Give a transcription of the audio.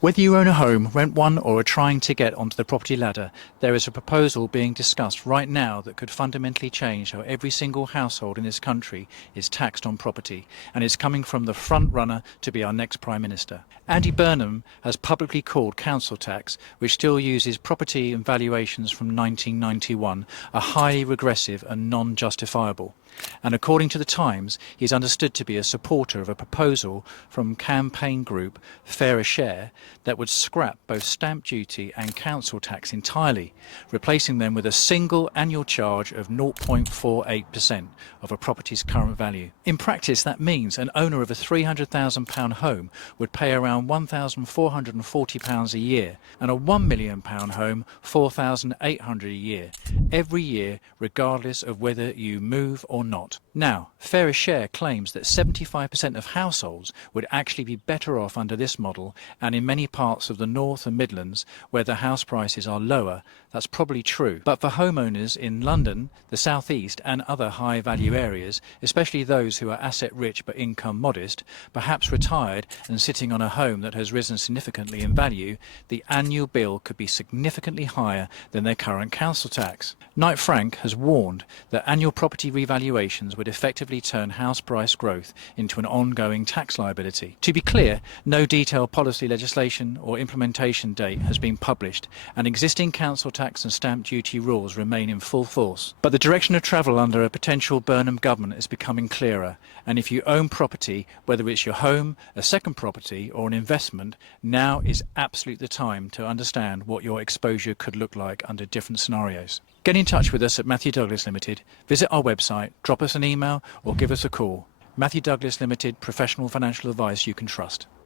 Whether you own a home, rent one, or are trying to get onto the property ladder, there is a proposal being discussed right now that could fundamentally change how every single household in this country is taxed on property, and is coming from the front runner to be our next Prime Minister. Andy Burnham has publicly called council tax, which still uses property and valuations from 1991, a highly regressive and non-justifiable. And according to the Times, he is understood to be a supporter of a proposal from campaign group Fairer Share that would scrap both stamp duty and council tax entirely, replacing them with a single annual charge of 0.48% of a property's current value. In practice, that means an owner of a £300,000 home would pay around £1,440 a year, and a £1 million home £4,800 a year, every year, regardless of whether you move or not. Now, Fairer Share claims that 75% of households would actually be better off under this model, and in many parts of the North and Midlands, where the house prices are lower, that's probably true. But for homeowners in London, the South East and other high value areas, especially those who are asset rich but income modest, perhaps retired and sitting on a home that has risen significantly in value, the annual bill could be significantly higher than their current council tax. Knight Frank has warned that annual property revaluations would effectively turn house price growth into an ongoing tax liability. To be clear, no detailed policy legislation or implementation date has been published, and existing council tax and stamp duty rules remain in full force. But the direction of travel under a potential Burnham government is becoming clearer, and if you own property, whether it's your home, a second property or an investment, now is absolutely the time to understand what your exposure could look like under different scenarios. Get in touch with us at Matthew Douglas Ltd, visit our website, drop us an email or give us a call. Matthew Douglas Ltd, professional financial advice you can trust.